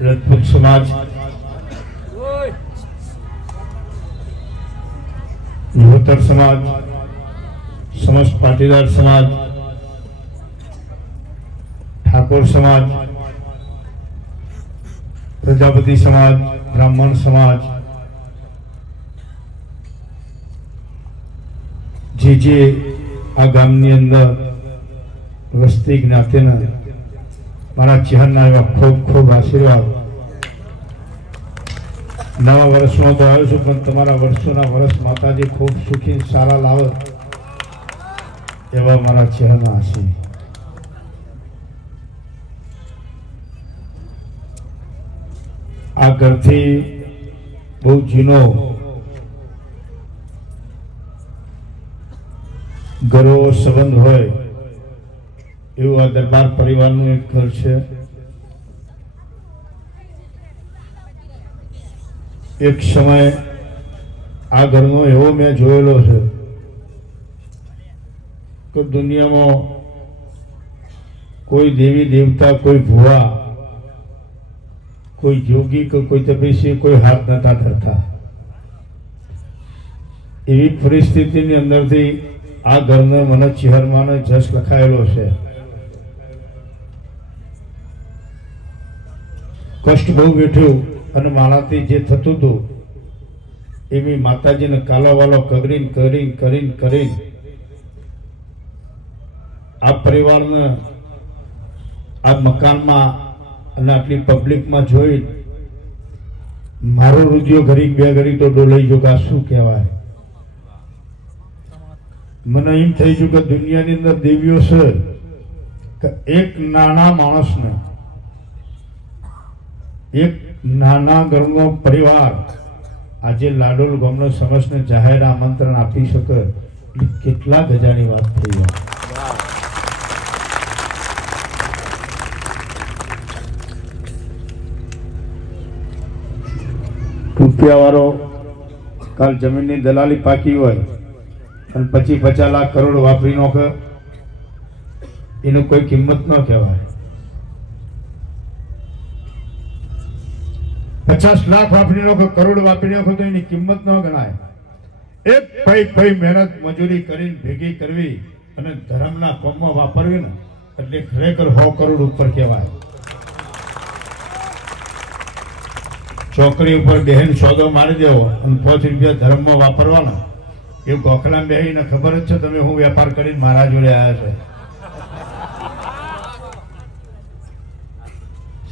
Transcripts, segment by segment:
રજપૂત સમાજ. મહોત્તર સમાજ, સમસ્ત પાટીદાર સમાજ, ઠાકોર સમાજ, પ્રજાપતિ સમાજ, બ્રાહ્મણ સમાજ. જે જે આ ગામની અંદર વસ્તી જ્ઞાતિના મારા ચહેરના એવા ખૂબ ખૂબ આશીર્વાદ. નવા વર્ષમાં તો આવ્યો છું, પણ તમારા વર્ષોના વર્ષ માતાજી ખૂબ સુખી સારા લાવે. એવા મારા ચહેરના આશીર્વાદ. આ ઘરથી બહુ જીનો ગરો સંબંધ હોય એવું આ દરબાર પરિવારનું એક ઘર છે. એક સમય આ ઘરનો એવો મેં જોયેલો છે કે દુનિયામાં કોઈ દેવી દેવતા, કોઈ ભુવા, કોઈ યોગી કે કોઈ તપસ્વી, કોઈ હાથ નતા ધરતા એવી પરિસ્થિતિની અંદરથી આ ઘરને મને ચિહરમાનો જશ લખાયેલો છે. કષ્ટ બહુ વેઠ્યું અને મારાથી જે થતું હતું, એવી માતાજીને કાલાવાલો કગરીને કરીને કરીને કરીને આ પરિવારને આ મકાનમાં અને આટલી પબ્લિકમાં જોઈ મારો રુધિયો ઘડી બે ઘડી તો ડોલાઈ ગયો કે શું કહેવાય. મને એમ થઈ ગયું કે દુનિયાની અંદર દેવીઓ છે, કે એક નાના માણસને એક નાના ઘરનો પરિવાર આજે લાડોલ ગામનો સમજને જાહેર આમંત્રણ આપી શકે એ કેટલા ગજાની વાત થઈ જાય રૂપિયાવાળો કાલ જમીનની દલાલી પાકી હોય અને પછી પચાસ લાખ કરોડ વાપરી નોખે, એનું કોઈ કિંમત ન કહેવાય. પચાસ લાખ વાપરી નાખો, કરોડ વાપરી નાખો તો એની કિંમત ન ગણાય. એક પૈ પૈ મહેનત મજૂરી કરીને ભેગી કરવી અને ધર્મના કોમમાં વાપરવી ને, એટલે ખરેખર સો કરોડ ઉપર કહેવાય. ચોકડી ઉપર બહેન સોદો મારી દેવો અને પાંચ રૂપિયા ધર્મમાં વાપરવાનો. એવું ગોખલા બેહીને ખબર જ છે તમે હું વેપાર કરીને મારા જોડે આવ્યા છે.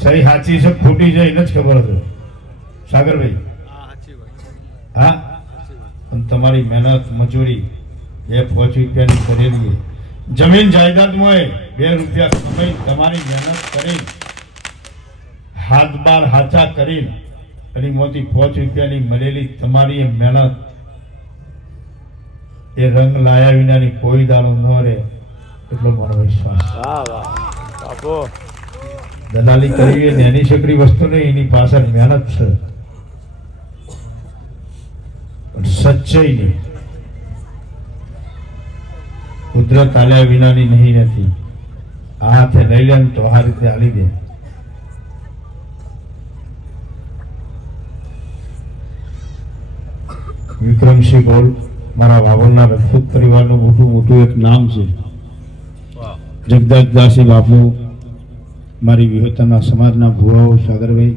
સહી સાચી છે ખોટી છે, એને જ ખબર છે. સાગરભાઈ? હા? પણ તમારી મહેનત મજૂરી એ પાંચ રૂપિયાની કરેલી જમીન જાયદાદમાં બે રૂપિયા કમાઈ તમારી મહેનત કરી હાથ બાર હાચા કરી અને મોતી પાંચ રૂપિયાની મળેલી તમારી એ મહેનત એ રંગ લાયા વિનાની કોઈ દાડો ન રહે એટલો મારો વિશ્વાસ દલાલી કરવી એ નાની છોકરી વસ્તુ નહીં એની પાછળ મહેનત છે. પણ કુદરત આલ્યા વિનાની નહીં નથી આ હાથે લઈ લે તો આ રીતે આલી દે. વિક્રમસિંહ ગોલ, મારા વાવરના રજપૂત પરિવારનું મોટું મોટું એક નામ છે. જગદાસદાસી બાપુ, મારી વિહોતાના સમાજના ભુવાઓ સાગરભાઈ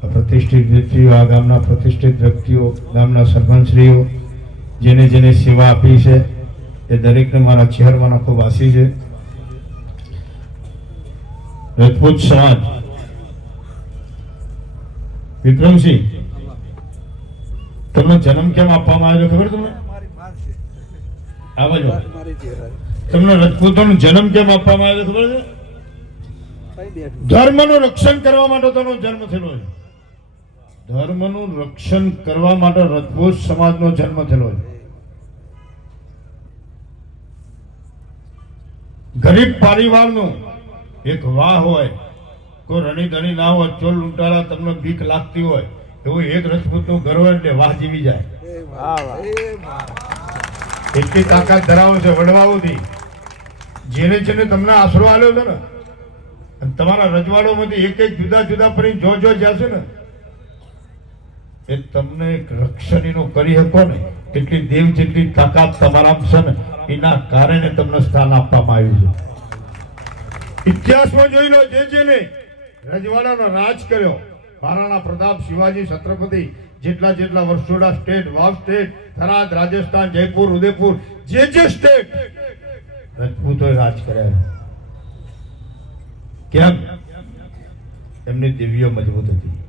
પ્રતિષ્ઠિત વ્યક્તિઓ આ ગામના પ્રતિષ્ઠિત વ્યક્તિઓ ગામના સરપંચશ્રીઓ જેને જેને સેવા આપી છે એ દરેકને મારા ચહેરવાના ખૂબ આશી છે. રજપૂત સમાજ. વિક્રમસિંહ તમને જન્મ કેમ આપવામાં આવ્યો ખબર તમને? આ બાજુ તમને રજપૂતોનો જન્મ કેમ આપવામાં આવ્યો ખબર છે? ધર્મનું રક્ષણ કરવા માટે તેનો જન્મ થયેલો છે. ધર્મનું રક્ષણ કરવા માટે રજપૂત સમાજનો જન્મ થયેલો છે. ગરીબ પરિવારનું એક વાહ હોય, કોઈ રણી ધણી ના હોય ચોલ લૂંટારા તમને બીક લાગતી હોય, એવું એક રજપૂતનું ઘર હોય એટલે વાહ જીવી જાય. એટલી તાકાત ધરાવો છે વડવાઓથી જેને જેને તમને આશરો આવ્યો છે ને તમારા રજવાડોમાંથી એક એક જુદા જુદા પરી જો જો જશે ને એ તમને રક્ષણીનું કરી શકો ને, એટલી દેવ જેટલી તાકાત તમારામાં છે ને, એના કારણે તમને સ્થાન આપવામાં આવ્યું છે. ઇતિહાસમાં જોઈ લો, જે જેને રજવાડાનો રાજ કર્યો, મહારાણા પ્રતાપ શિવાજી છત્રપતિ, જેટલા જેટલા વર્ષોડા સ્ટેટ વાવ સ્ટેટ થરાદ, રાજસ્થાન, જયપુર, ઉદયપુર, જે જે સ્ટેટ રજપૂતોએ રાજ કર્યા. કેમ? એમની દિવ્ય મજબૂત હતી.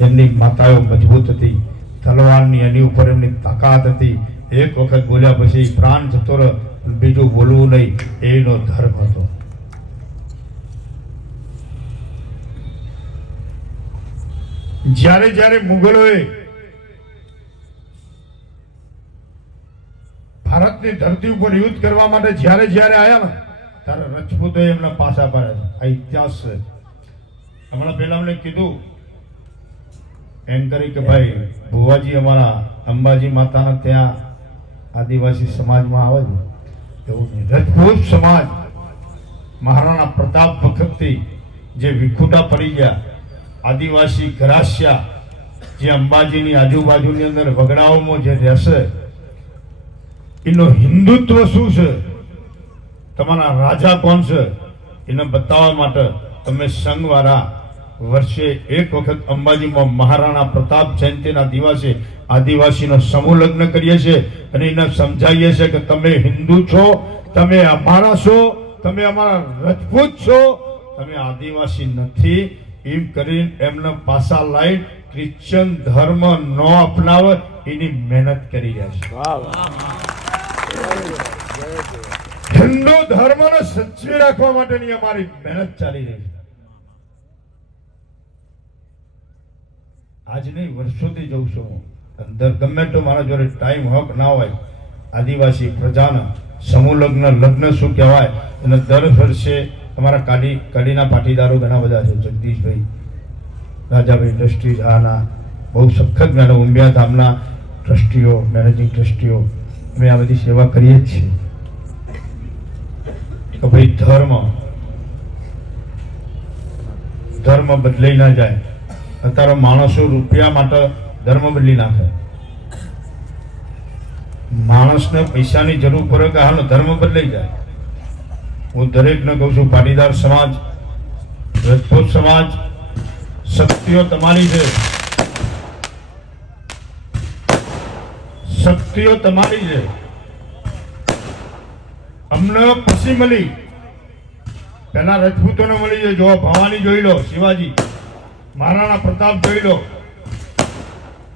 એમની માતાઓ મજબૂત હતી. તલવારની એની ઉપર એમની તાકાત હતી. એક વખત બોલ્યા પછી પ્રાણ જતો રહે બીજું બોલવું નહીં. એનો ધર્મ હતો. જ્યારે જ્યારે મુગલોએ ભારતની ધરતી ઉપર યુદ્ધ કરવા માટે જ્યારે જ્યારે આવ્યા ને, ત્યારે રજપૂતો એમના પાછા પાડ્યા. આ ઇતિહાસ છે. હમણાં પહેલા અમને કીધું એમ કરી કે ભાઈ, ભુવાજી અમારા અંબાજી માતાના ત્યાં આદિવાસી સમાજમાં આવે છે. એવું રજપૂત સમાજ મહારાણા પ્રતાપ વખતથી જે વિખુટા પડી ગયા, આદિવાસી ઘરાસિયા, જે અંબાજીની આજુબાજુની અંદર વગડાઓમાં જે રહેશે, એનો હિન્દુત્વ શું છે? તમારા રાજા કોણ છે? એને બતાવવા માટે તમે સંઘવાળા વર્ષે એક વખત અંબાજીમાં મહારાણા પ્રતાપ જયંતિના દિવસે આદિવાસીનો સમૂહ લગ્ન કરીએ છીએ અને એને સમજાવીએ છીએ કે તમે હિન્દુ છો તમે અમારા છો તમે અમારા રજપૂત છો તમે આદિવાસી નથી. એમ કરીને એમને પાસા લાઈ ક્રિશ્ચન ધર્મ ન અપનાવે એની મહેનત કરી રહ્યા છે. હિન્દુ ધર્મને સચવી રાખવા માટેની અમારી મહેનત ચાલી રહી છે. આજ નહીં વર્ષોથી જઉં છું હું. અંદર ગમે તો મારા જોડે ટાઈમ હક ના હોય, આદિવાસી પ્રજાના, સમૂહ લગ્ન લગ્ન શું કહેવાય, અને દર વર્ષે અમારા કાઢી, કાઢીના પાટીદારો ઘણા બધા છે. જગદીશભાઈ, રાજાભાઈ ઇન્ડસ્ટ્રીઝ આના, બહુ સખત મેડમ ઉમિયા ધામના ટ્રસ્ટીઓ મેનેજિંગ ટ્રસ્ટીઓ, અમે આ બધી સેવા કરીએ જ છીએ. ભાઈ ધર્મ ધર્મ બદલાઈ ના જાય. અત્યારે માણસો રૂપિયા માટે ધર્મ બદલી નાખે. માણસને પૈસાની જરૂર પડે કે હાલ ધર્મ બદલાઈ જાય. હું દરેકને કહું છું, પાટીદાર સમાજ, રજપૂત સમાજ, શક્તિઓ તમારી છે. શક્તિઓ તમારી છે. અમને પછી મળી. પેલા રજપૂતોને મળી છે જો ભવાની જોઈ લો, શિવાજી. મહારાણા પ્રતાપ જોઈ લો.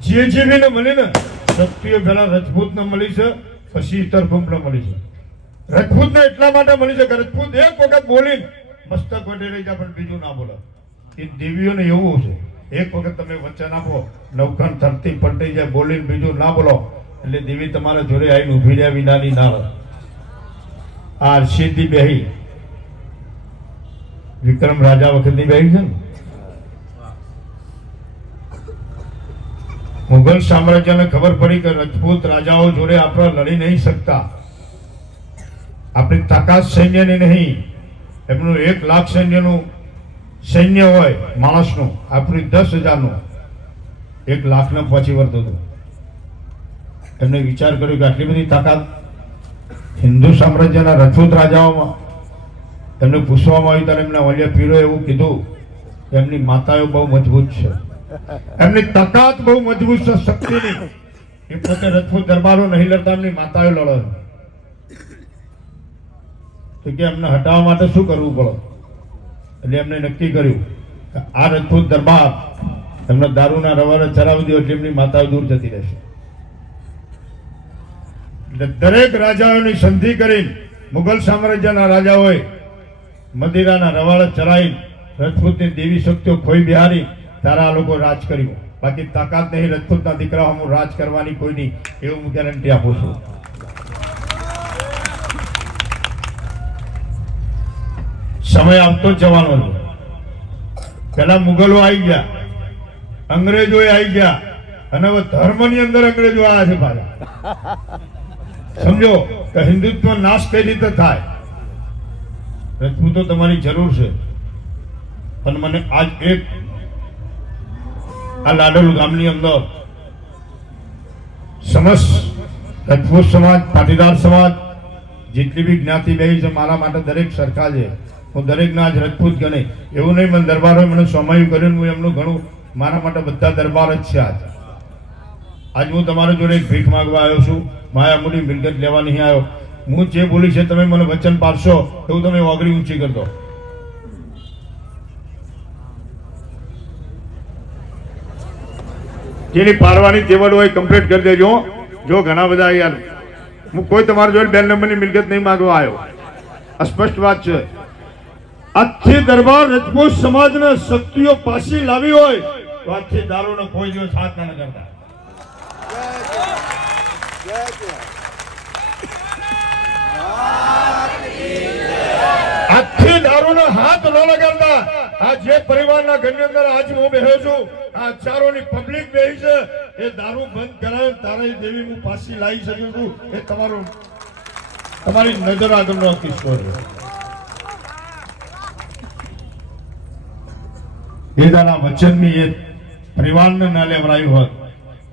જે જે ને શક્તિઓ પેલા રજપૂતને મળી છે, પછી ઇતરભૂમને મળી છે. રજપૂતને એટલા માટે મળી છે કે રજપૂત એક વખત બોલીને મસ્તક વટે રહી જાય, પણ બીજું ના બોલે. એ દેવીઓને એવું છે, એક વખત તમે વચન આપો, નવખંડ ધરતી પલટી જાય, બોલીને બીજું ના બોલો, એટલે દેવી તમારા જોડે આવીને ઊભી રહ્યા વિનાની ના રહે. આ સિદ્ધિ બેહી. વિક્રમ રાજા વખતની બેહી છે ને? મુઘલ સામ્રાજ્યને ખબર પડી કે રજપૂત રાજાઓ જોડે આપણે લડી નહીં શકતા. આપણી તાકાત સૈન્યની નહીં, એમનું એક લાખ સૈન્યનું સૈન્ય હોય, માણસનું, આપણી દસ હજારનું, એક લાખને પહોંચી વળતું હતું. એમને વિચાર કર્યો કે આટલી બધી તાકાત હિન્દુ સામ્રાજ્યના રજપૂત રાજાઓમાં, એમને પૂછવામાં આવ્યું ત્યારે એમના વલ્ય પીરો એવું કીધું કે એમની માતાઓ બહુ મજબૂત છે. એમની તાકાત બહુ મજબૂત છે, શક્તિની. એ પોતે રજપૂત દરબારો નહીં લડતા, એમની માતાઓ લડે તો કે એમને હટાવવા માટે શું કરવું પડે? એટલે એમને નક્કી કર્યું કે આ રજપૂત દરબાર એમને દારૂના રવાને ચરાવી દો એટલે એમની માતાઓ દૂર જતી રહેશે. એટલે દરેક રાજાઓની સંધિ કરીને મુઘલ સામ્રાજ્યના રાજાઓએ મદિરાના રવાડે ચરાવી રજપૂતની દેવી શક્તિઓ ખોઈ બિહારી તારા લોકો રાજ કર્યું. બાકી તાકાત નહીં, રજપૂતના દીકરાઓ હું રાજ કરવાની કોઈ નહીં, એવું હું ગેરંટી આપું છું. સમય આવતો જવાનો છે. પેલા મુગલો આવી ગયા, અંગ્રેજો આવી ગયા, અને હવે ધર્મની અંદર અંગ્રેજો આવ્યા છે પાછા. સમજો, કે હિન્દુત્વ નાશ કઈ રીતે થાય? રજપૂતો તમારી જરૂર છે. પણ મને આજ એક આ લાડોલ ગામની અંદર સમસ્ત રાજપૂત સમાજ, પાટીદાર સમાજ, જેટલી બી જ્ઞાતિ બેહી છે, મારા માટે દરેક સરખા છે. હું દરેકના આજ રાજપૂત ગણે. એવું નહીં, મને દરબારો મને સોમાયું કર્યું હું એમનું ઘણું મારા માટે બધા દરબાર જ છે આજ. આજ હું તમારા જોડે એક ભીખ માગવા આવ્યો છું. માયા મોટી મિલકત લેવા નહીં આવ્યો. હું જે બોલી છે, તમે મને વચન પાડશો, એવું તમે ઓગળી ઊંચી કરી જેની પાડવાની ચેવડ હોય કમ્પ્લીટ કરી દેજો. જો ઘણા બધા યાર હું કોઈ તમારા જોડે બે નંબરની મિલકત નહીં માંગવા આવ્યો. અસ્પષ્ટ વાત છે. આજથી દરબાર રજપૂત સમાજને શક્તિઓ પાછી લાવી હોય તો આજથી દારૂનો કોઈ દિવસ હાથ ના કરતા. આજથી દારૂનો હાથ ન લગાડતા. આ જે પરિવારના ઘરની અંદર આજ હું બેહ્યો છું, આ ચારોની પબ્લિક બેહી છે, એ દારૂ બંધ કરાવે તારા દેવી હું પાછી લાવી શકું છું. એ તમારું તમારી નજર આગળનો કિસ્સો છે. એ દાના વચનની એ પરિવારને ના લેવરાયું હોત,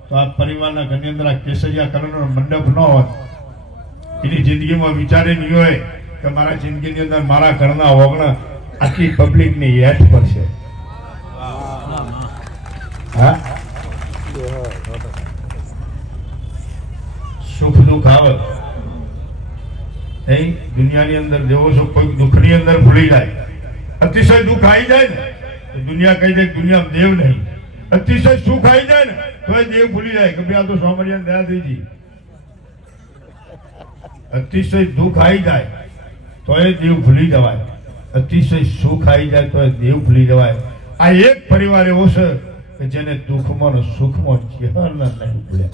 તો આ પરિવારના ઘરની અંદર આ કેસરિયા કલરનો મંડપ ન હોત. એની જિંદગીમાં વિચારે નહીં હોય કે મારા જિંદગીની અંદર મારા ઘરના ઓગણ આખી પબ્લિકની યાદ પર છે સુખ દુઃખ આવે. નહીં દુનિયાની અંદર જેવો છો કોઈ દુઃખની અંદર ભૂલી જાય. અતિશય દુઃખ આવી જાય ને દુનિયા કહી દે દુનિયા દેવ નહીં. અતિશય સુખ આવી જાય ને, તો એ દેવ ભૂલી જાય કે ભાઈ આ તો સોમરિયા દયા દેજી અતિશય દુઃખ આવી જાય, તો એ દેવ ભૂલી જવાય. અતિશય સુખ આવી જાય તો દેવ ભૂલી જવાય. આ એક પરિવાર એવો છે કે જેને દુઃખમાં ને સુખમાં ચહેર નહીં ભૂલે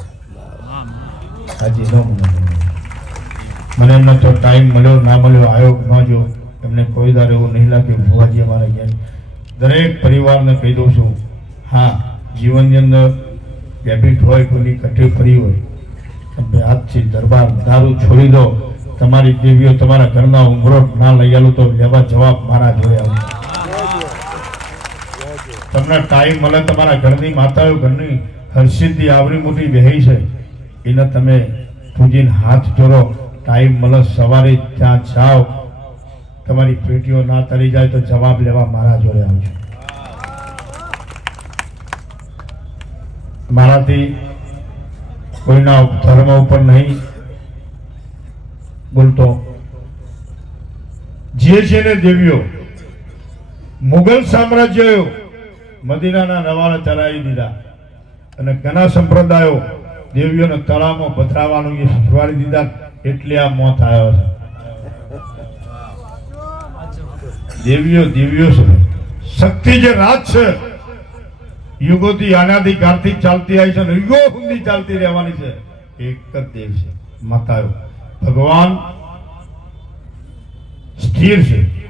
હાજી ન મને એમનો તો ટાઈમ મળ્યો, ના મળ્યો આવ્યો ન જો એમને કોઈ દર એવું નહીં લાગ્યું ભુવાજી અમારે ગયા દરેક પરિવારને કહી દઉં છું, હા, જીવનની અંદર ડેબિટ હોય, કોઈની કઠી ફરી હોય હાથથી દરબાર દારૂ છોડી દો. તમારી દેવીઓ તમારા ઘરના ઉંઘરો ના લઈ આવું તો લેવા જવાબ મારા આવશે તમને ટાઈમ મળે તમારા ઘરની માતાઓ, ઘરની હર્ષિદ્ધિ આવરી મોટી વહેઈ છે. એને તમે પૂજીને હાથ જોડો. ટાઈમ મળે સવારે ત્યાં જાઓ તમારી પેટીઓ ના તરી જાય તો જવાબ લેવા મારા જોડે આવજો. મારાથી કોઈના ધર્મ ઉપર નહીં બોલતો. જે છે ને દેવીઓ મુગલ સામ્રાજ્યો મદીનાના રવાડે ચલાવી દીધા અને ઘણા સંપ્રદાયો દેવીઓને તળાવમાં પથરાવાનું એ શીખવાડી દીધા એટલે આ મોત આવ્યો છે. દેવીઓ દેવીઓ છે શક્તિ જે રાત છે, યુગોથી અનાધિકારથી ચાલતી આવી છે યુગો સુધી ચાલતી રહેવાની છે. એક જ દેવ છે માતાઓ ભગવાન સ્થિર છે.